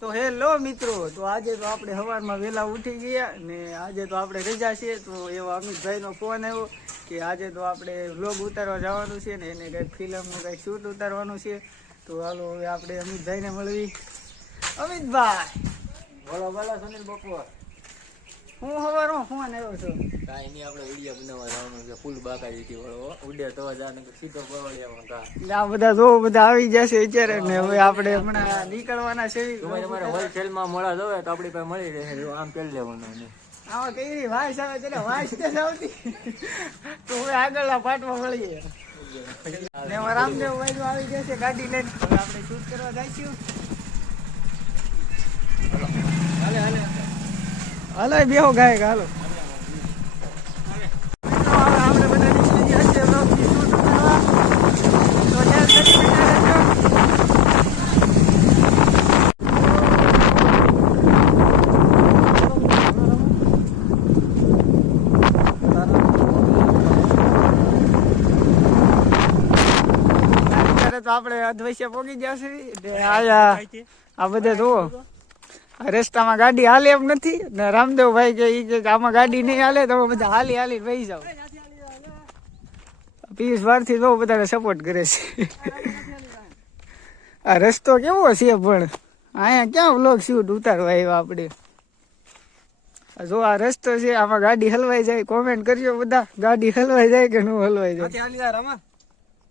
તો હેલો મિત્રો, તો આજે તો આપણે સવારમાં વહેલા ઉઠી ગયા ને આજે તો આપણે રજા છે. તો એવો અમિતભાઈનો ફોન આવ્યો કે આજે તો આપણે વ્લોગ ઉતારવા જવાનું છે ને એને કંઈક ફિલ્મનું કંઈક શૂટ ઉતારવાનું છે. તો હાલો હવે આપણે અમિતભાઈને મળવી. અમિતભાઈ બોલો બોલો સુનિલ બપોર. હું સવારમાં ફોન આવ્યો છું. કાંઈ નહીં, આપણે વિડીયો બનાવવા જવાનું છે. ફૂલ બાકાજી વાળો ઉડે તો જાને સીધો બવળિયામાં કા આ બધા જો બધા આવી જશે અત્યારે ને હવે આપણે હમણાં નીકળવાના છે. તમારે હોલસેલમાં મળા જોવે તો આપણી પાસે મળી રહે. આમ કરી લેવાનું. આમાં કઈ વાસ આવે છે ને વાસ નથી આવતી. તો હવે આગળના પાટમાં મળીએ. ને અમારા રામદેવ ભાઈ આવી જશે ગાડી લઈને. હવે આપણે શૂટ કરવા જઈશું. હાલો બેહો ગાય હાલો. આપણે બધા નીકળી ગયા છે બ્લોગથી શૂટ કરવા. તો ત્યાં સુધી બેઠા રહેજો. તો આપણે અધવૈસે પોગી જશે. આ બધે જુઓ રસ્તામાં ગાડી હાલે એમ નથી ને રામદેવભાઈ કે ઈ કે આમાં ગાડી નહીં હાલે તો બધા હાલી હાલી વહી જાવ. પીસ વારથી બહુ બધાને સપોર્ટ કરે છે. આ રસ્તો કેવો છે પણ અહીંયા ક્યાં વ્લોગ શૂટ ઉતારવા આવ્યા આપણે. જો આ રસ્તો છે આમાં ગાડી હલવાઈ જાય. કોમેન્ટ કરજો બધા, ગાડી હલવાઈ જાય કે ન હલવાઈ જાય.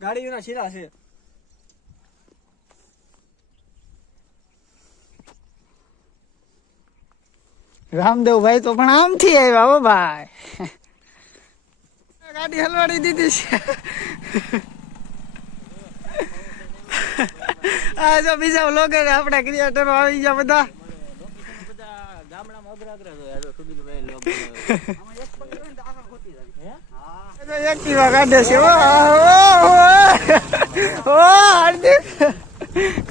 ગાડીના શીરા છે. રામદેવભાઈ તો પણ આમથી આવ્યા હો ભાઈ. ગાડી હલવાડી દીધી છે. આ જો બીજા વ્લોગર આપણા ક્રિએટરો આવી ગયા બધા. એક્ટિવા કાઢે છે. ઓ હાર્દિક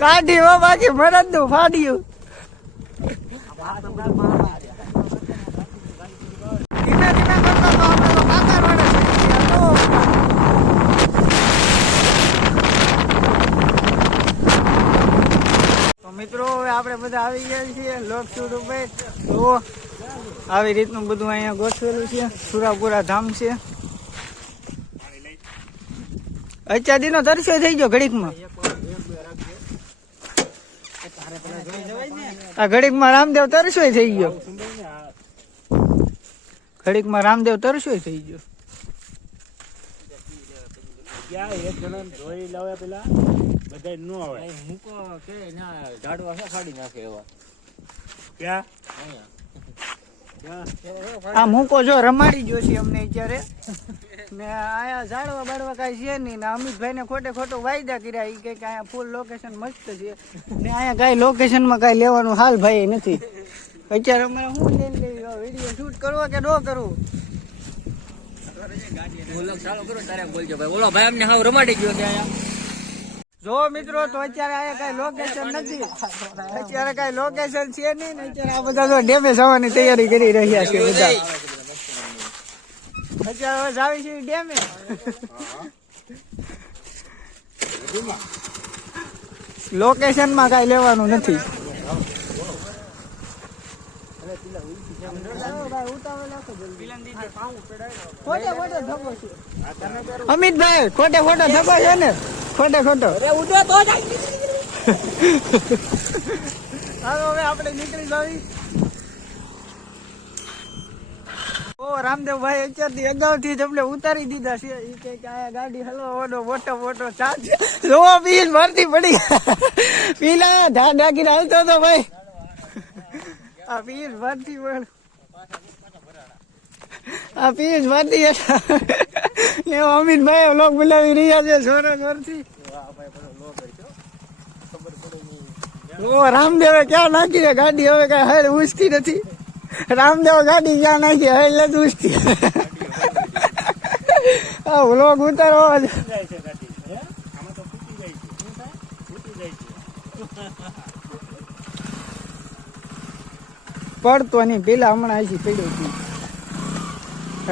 કાઢી હો, બાકી મરદ નું ફાડ્યું. મિત્રો હવે આપણે બધા આવી ગયા છીએ લોક શૂટ ઉપર. તો આવી રીતનું બધું અહીંયા ગોઠવેલું છે. સુરાપુરા ધામ છે. અત્યાર નો તરસ્યો થઈ ગયો ઘડીકમાં. આ ઘડીકમાં રામદેવ તરસ્યો થઈ ગયો. ઘડીકમાં રામદેવ તરસ્યો થઈ ગયો. એક જણા જોઈ લાવે પેલા બધા નો આવે મૂકો કે ના ઝાડવા છે ખાડી નાખે એવા. ક્યાં આ મૂકો જો રમાડી ગયો છે અમને અત્યારે ને આયા ઝાડવા બાડવા કઈ છે નહીં. ને અમિતભાઈ ને ખોટે ખોટો વાયદા કર્યા. એ કે અહીંયા ફૂલ લોકેશન મસ્ત છે ને અહીંયા કઈ લોકેશન માં કઈ લેવાનું હાલ ભાઈ નથી. અત્યારે અમારે શું વિડીયો શૂટ કરવો કે ન કરવું. જો મિત્રો તો અત્યારે અહીંયા કઈ લોકેશન નથી. અત્યારે કઈ લોકેશન છે નહીં ને અત્યારે આ બધા તો ડેમે જવાની તૈયારી કરી રહ્યા છે બધા. અત્યારે હવે જાવી છે ડેમે. લોકેશન માં કઈ લેવાનું નથી. અમિતભાઈ ખોટે ખોટો ધક્કો છે ને, ખોટે ખોટો. હાલો હવે આપણે નીકળી જાવી. ઓ રામદેવભાઈ અત્યારથી અગાઉથી જ આપણે ઉતારી દીધા છે. એ કે આ ગાડી હલવાનો મોટો મોટો ચાર્જ જો પીલ ભરતી પડી. પીલા ધા નાખીને હાલતો હતો ભાઈ. આ પીસ ભરતી પણ આ પીસ ભરતી ને અમિતભાઈ લોક બોલાવી રહ્યા છે જોરો જોરથી. ઓ રામદેવે ક્યાં નાખી છે ગાડી. હવે કઈ હેડ ઉછતી નથી. રામદેવ ગાડી ક્યાં નાખી હેડ નથી ઉછતી. આ વ્લોગ ઉતારો પડતો નહીં. પેલા હમણાં આવી પડ્યો હતી.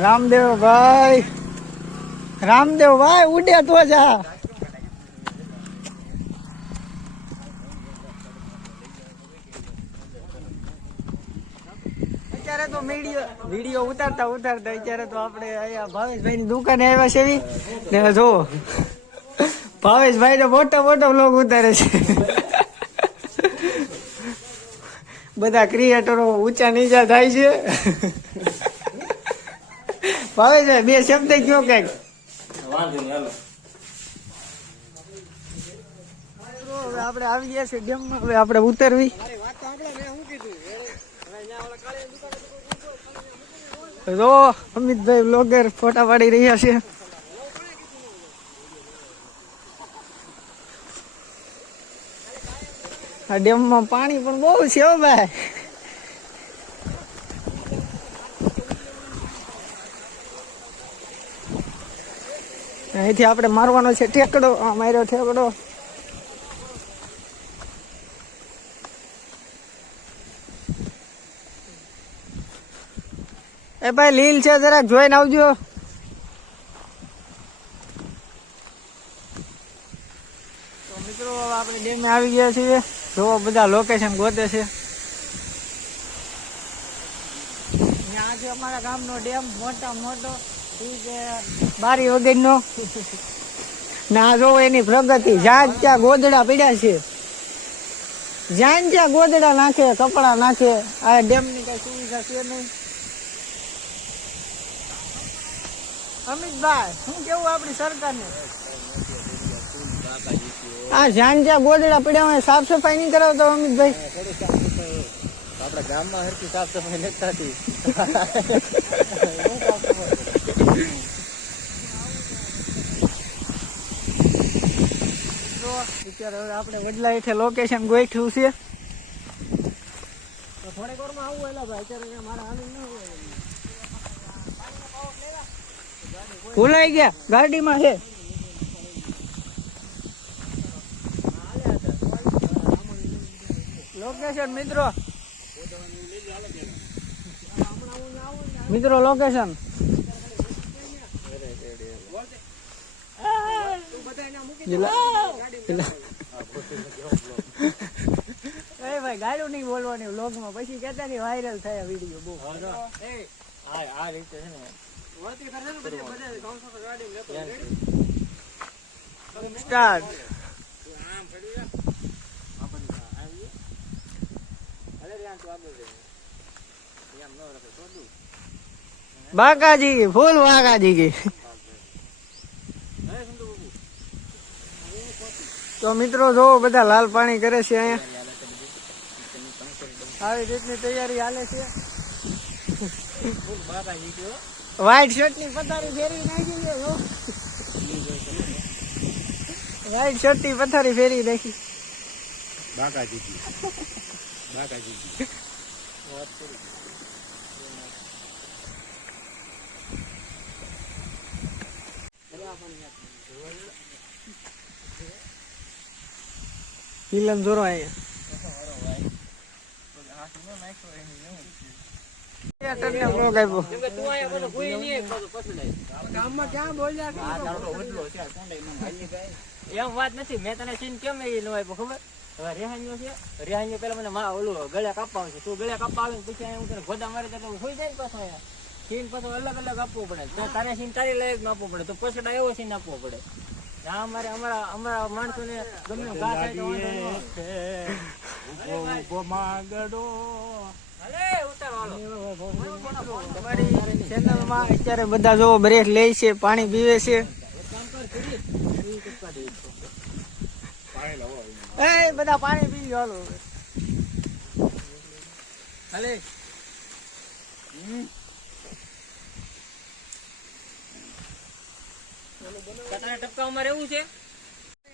રામદેવભાઈ ઉડે તો જા. અત્યારે તો વિડીયો ઉતારતા અત્યારે તો આપણે અહીંયા ભાવેશભાઈ ની દુકાને આવ્યા છે એવી ને જો ભાવેશભાઈ ને મોટો વ્લોગ ઉતારે છે. બધા ક્રિએટરો ઊંચા નીચા થાય છે. ભાવેશભાઈ બે શબ્દ કયો કઈક. હવે આપણે આવી ગયા છે ડેમમાં. હવે આપણે ઉતરવી. જો અમિતભાઈ બ્લોગર ફોટા પાડી રહ્યા છે. આ ડેમમાં પાણી પણ બહુ છે હો ભાઈ. અહીંથી આપણે મારવાનો છે ઠેકડો. માર્યો ઠેકડો. એ ભાઈ લીલ છે જરા જોઈને આવજો. તો મિત્રો આપણે ડેમે આવી ગયા છીએ. જો બધા લોકેશન ગોતે છે. આ છે અમારા ગામનો ડેમ મોટો બારી વગરનો. ના જો એની પ્રગતિ જ્યાં ત્યાં ગોદડા પડ્યા છે. જ્યાં ત્યાં ગોદડા નાખે કપડા નાખે. આ ડેમ ની કઈ સુવિધા છે નહીં. અમિતભાઈ શું કેવું આપણી સરકારને? આ જ્યાં જ્યાં ગોદડા પડ્યા હોય સાફ સફાઈ નહીં કરાવતો અમિતભાઈ? આપડા ગામમાં હરકી સાફ સફાઈ નથી થતી. અત્યારે હવે આપણે વડલા હેઠે લોકેશન ગોઠવ્યું છે. તો થોડીક વારમાં આવું એલા ભાઈ. અત્યારે મારા હાલી ન હોય. ભૂલાઈ ગયા ગાડીમાં છે. લોકેશન મિત્રો લોકેશન ભાઈ ગાડું નહીં બોલવાની વ્લોગમાં. પછી કેતા નહીં વાયરલ થયા વિડીયો બહુ. આ રીતે છે ને સ્ટાર્ટ. બાકાજી ફૂલ બાકાજી કી. તો મિત્રો જો બધા લાલ પાણી કરે છે અહીંયા. આવી રીતની તૈયારી હાલે છે. વ્હાઈટ શર્ટ ની પથારી ફેરવી નાખી છે. વ્હાઈટ શર્ટ ની પથારી ફેરવી નાખી. ફિલ્મ જોરો અહીંયા. એમ વાત નથી. મેં તને સીન કેમ એ નો આપ્યો ખબર? હવે રેહાન્યો છે. રેહાન્યો પેલા મને ઓલું ગળે કાપવા છે. તું ગળે કાપવા આવે પછી હું તને ગોદા મારી દે તો હોઈ જાય ને પાછો. સીન પાછો અલગ આપવો પડે. તો તારે સીન તારી લાયક નો આપવો પડે. તો પછડા એવો સીન આપવો પડે. અમારા માણસો ને ગમે ઘા થાય તો તમારી ચેનલમાં અત્યારે બધા જો બ્રેક લે છે, પાણી પીવે છે. એ બધા પાણી પી લો. હાલે ટપકા અમારે એવું છે.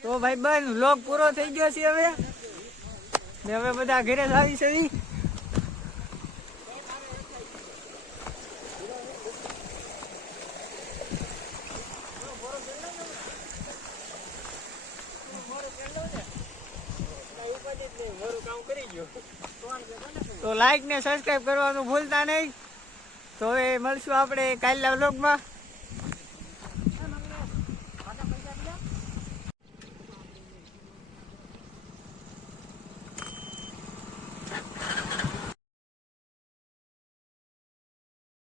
તો ભાઈ બન વ્લોગ પૂરો થઈ ગયો છે હવે. ને હવે બધા ઘરે આવી છે. તો લાઈક ને સબસ્ક્રાઇબ કરવાનું ભૂલતા નહીં. તો હવે મળશું આપણે કાલના વ્લોગમાં.